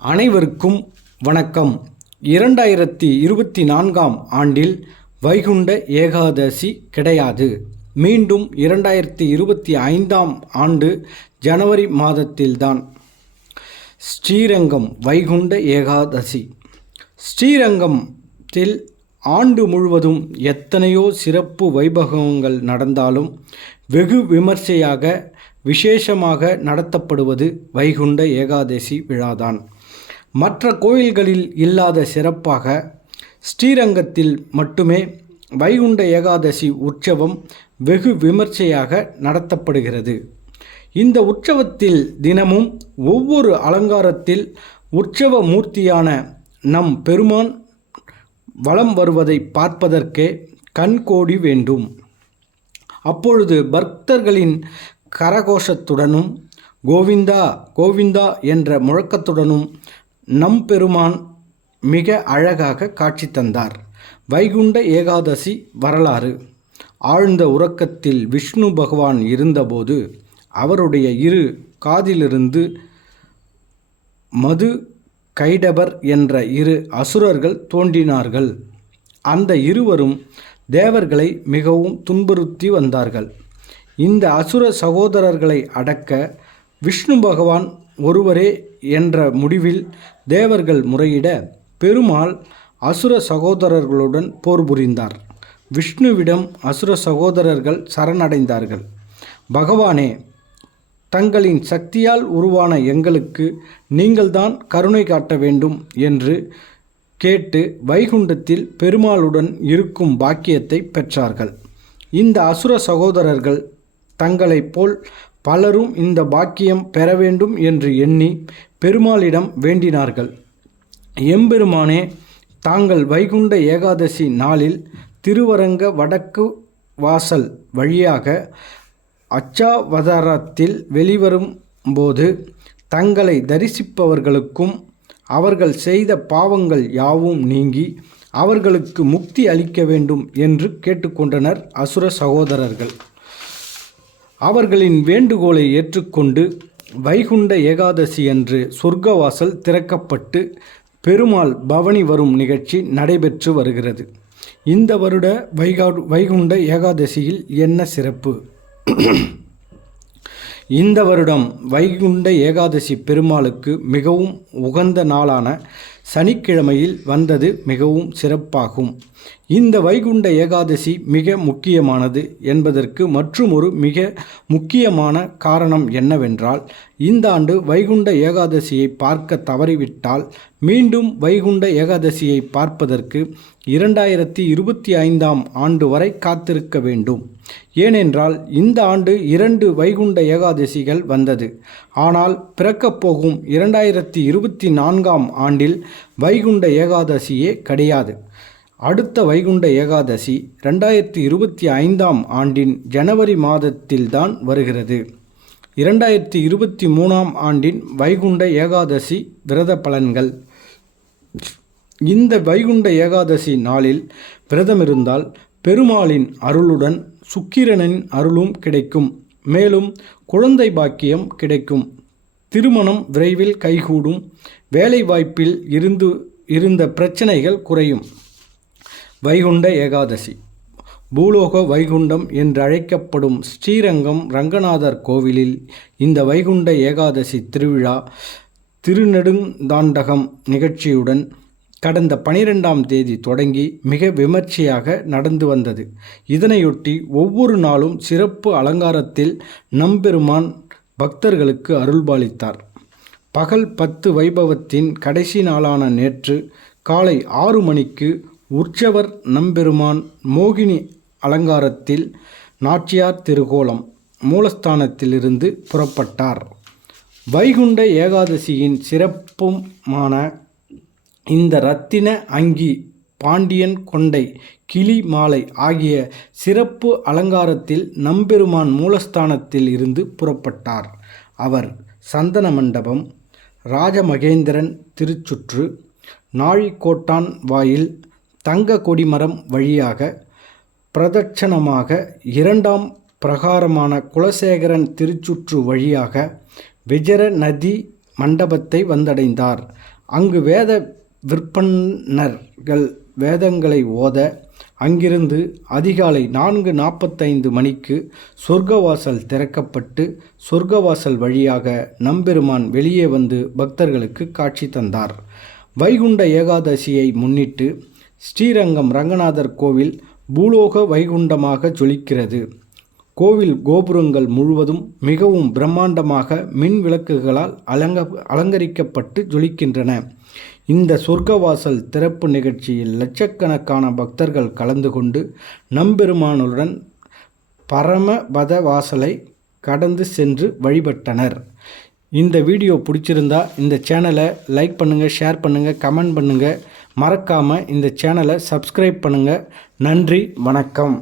அனைவருக்கும் வணக்கம். இரண்டாயிரத்தி இருபத்தி நான்காம் ஆண்டில் வைகுண்ட ஏகாதசி கிடையாது. மீண்டும் இரண்டாயிரத்தி இருபத்தி ஐந்தாம் ஆண்டு ஜனவரி மாதத்தில்தான். ஸ்ரீரங்கம் வைகுண்ட ஏகாதசி. ஸ்ரீரங்கத்தில் ஆண்டு முழுவதும் எத்தனையோ சிறப்பு வைபவங்கள் நடந்தாலும் வெகு விமர்சையாக விசேஷமாக நடத்தப்படுவது வைகுண்ட ஏகாதசி விழாதான். மற்ற கோயில்களில் இல்லாத சிறப்பாக ஸ்ரீரங்கத்தில் மட்டுமே வைகுண்ட ஏகாதசி உற்சவம் வெகு விமர்சையாக நடத்தப்படுகிறது. இந்த உற்சவத்தில் தினமும் ஒவ்வொரு அலங்காரத்தில் உற்சவ மூர்த்தியான நம் பெருமான் வலம் வருவதை பார்ப்பதற்கே கண்கோடி வேண்டும். அப்பொழுது பக்தர்களின் கரகோஷத்துடனும் கோவிந்தா கோவிந்தா என்ற முழக்கத்துடனும் நம் பெருமான் மிக அழகாக காட்சி தந்தார். வைகுண்ட ஏகாதசி வரலாறு. ஆழ்ந்த உறக்கத்தில் விஷ்ணு பகவான் இருந்தபோது அவருடைய இரு காதிலிருந்து மது கைடபர் என்ற இரு அசுரர்கள் தோன்றினார்கள். அந்த இருவரும் தேவர்களை மிகவும் துன்புறுத்தி வந்தார்கள். இந்த அசுர சகோதரர்களை அடக்க விஷ்ணு பகவான் ஒருவரே என்ற முடிவில் தேவர்கள் முறையிட பெருமாள் அசுர சகோதரர்களுடன் போர் புரிந்தார். விஷ்ணுவிடம் அசுர சகோதரர்கள் சரணடைந்தார்கள். பகவானே தங்களின் சக்தியால் உருவான எங்களுக்கு நீங்கள்தான் கருணை காட்ட வேண்டும் என்று கேட்டு வைகுண்டத்தில் பெருமாளுடன் இருக்கும் பாக்கியத்தை பெற்றார்கள். இந்த அசுர சகோதரர்கள் தங்களைப் போல் பலரும் இந்த பாக்கியம் பெற வேண்டும் என்று எண்ணி பெருமாளிடம் வேண்டினார்கள். எம்பெருமானே தாங்கள் வைகுண்ட ஏகாதசி நாளில் திருவரங்க வடக்கு வாசல் வழியாக அச்சாவதாரத்தில் வெளிவரும் போது தங்களை தரிசிப்பவர்களுக்கும் அவர்கள் செய்த பாவங்கள் யாவும் நீங்கி அவர்களுக்கு முக்தி அளிக்க வேண்டும் என்று கேட்டுக்கொண்டனர் அசுர சகோதரர்கள். அவர்களின் வேண்டுகோளை ஏற்றுக்கொண்டு வைகுண்ட ஏகாதசி அன்று சொர்க்கவாசல் திறக்கப்பட்டு பெருமாள் பவனி வரும் நிகழ்ச்சி நடைபெற்று வருகிறது. இந்த வருட வைகா வைகுண்ட ஏகாதசியில் என்ன சிறப்பு? இந்த வருடம் வைகுண்ட ஏகாதசி பெருமாளுக்கு மிகவும் உகந்த நாளான சனிக்கிழமையில் வந்தது மிகவும் சிறப்பாகும். இந்த வைகுண்ட ஏகாதசி மிக முக்கியமானது என்பதற்கு மற்றுமொரு மிக முக்கியமான காரணம் என்னவென்றால் இந்த ஆண்டு வைகுண்ட ஏகாதசியை பார்க்க தவறிவிட்டால் மீண்டும் வைகுண்ட ஏகாதசியை பார்ப்பதற்கு இரண்டாயிரத்தி இருபத்தி ஐந்தாம் ஆண்டு வரை காத்திருக்க வேண்டும். ஏனென்றால் இந்த ஆண்டு இரண்டு வைகுண்ட ஏகாதசிகள் வந்தது. ஆனால் பிறக்கப் போகும் இரண்டாயிரத்தி இருபத்தி நான்காம் ஆண்டில் வைகுண்ட ஏகாதசியே கிடையாது. அடுத்த வைகுண்ட ஏகாதசி ரெண்டாயிரத்தி இருபத்தி ஐந்தாம் ஆண்டின் ஜனவரி மாதத்தில்தான் வருகிறது. இரண்டாயிரத்தி இருபத்தி மூணாம் ஆண்டின் வைகுண்ட ஏகாதசி விரத பலன்கள். இந்த வைகுண்ட ஏகாதசி நாளில் விரதமிருந்தால் பெருமாளின் அருளுடன் சுக்கிரனின் அருளும் கிடைக்கும். மேலும் குழந்தை பாக்கியம் கிடைக்கும். திருமணம் விரைவில் கைகூடும். வேலைவாய்ப்பில் இருந்து இருந்த பிரச்சனைகள் குறையும். வைகுண்ட ஏகாதசி. பூலோக வைகுண்டம் என்றழைக்கப்படும் ஸ்ரீரங்கம் ரங்கநாதர் கோவிலில் இந்த வைகுண்ட ஏகாதசி திருவிழா திருநெடுந்தாண்டகம் நிகழ்ச்சியுடன் கடந்த பனிரெண்டாம் தேதி தொடங்கி மிக விமர்சையாக நடந்து வந்தது. இதனையொட்டி ஒவ்வொரு நாளும் சிறப்பு அலங்காரத்தில் நம்பெருமான் பக்தர்களுக்கு அருள்பாலித்தார். பகல் பத்து வைபவத்தின் கடைசி நாளான நேற்று காலை ஆறு மணிக்கு உற்சவர் நம்பெருமான் மோகினி அலங்காரத்தில் நாச்சியார் திருகோலம் மூலஸ்தானத்திலிருந்து புறப்பட்டார். வைகுண்ட ஏகாதசியின் சிறப்புமான இந்த ரத்தின அங்கி பாண்டியன் கொண்டை கிளி மாலை ஆகிய சிறப்பு அலங்காரத்தில் நம்பெருமான் மூலஸ்தானத்தில் இருந்து புறப்பட்டார். அவர் சந்தன மண்டபம் ராஜமகேந்திரன் திருச்சுற்று நாழிக்கோட்டான் வாயில் தங்க கொடிமரம் வழியாக பிரதட்சணமாக இரண்டாம் பிரகாரமான குலசேகரன் திருச்சுற்று வழியாக விஜர நதி மண்டபத்தை வந்தடைந்தார். அங்கு வேத விற்பன்னர்கள் வேதங்களை ஓத அங்கிருந்து அதிகாலை நான்கு நாற்பத்தைந்து மணிக்கு சொர்க்கவாசல் திறக்கப்பட்டு சொர்க்கவாசல் வழியாக நம்பெருமான் வெளியே வந்து பக்தர்களுக்கு காட்சி தந்தார். வைகுண்ட ஏகாதசியை முன்னிட்டு ஸ்ரீரங்கம் ரங்கநாதர் கோவில் பூலோக வைகுண்டமாக ஜொலிக்கிறது. கோவில் கோபுரங்கள் முழுவதும் மிகவும் பிரம்மாண்டமாக மின் விளக்குகளால் அலங்க அலங்கரிக்கப்பட்டு ஜொலிக்கின்றன. இந்த சொர்க்கவாசல் திறப்பு நிகழ்ச்சியில் லட்சக்கணக்கான பக்தர்கள் கலந்து கொண்டு நம்பெருமானுடன் பரமபத வாசலை கடந்து சென்று வழிபட்டனர். இந்த வீடியோ பிடிச்சிருந்தா இந்த சேனலை லைக் பண்ணுங்கள் ஷேர் பண்ணுங்கள் கமெண்ட் பண்ணுங்கள் மறக்காமல் இந்த சேனலை சப்ஸ்கிரைப் பண்ணுங்கள் நன்றி வணக்கம்.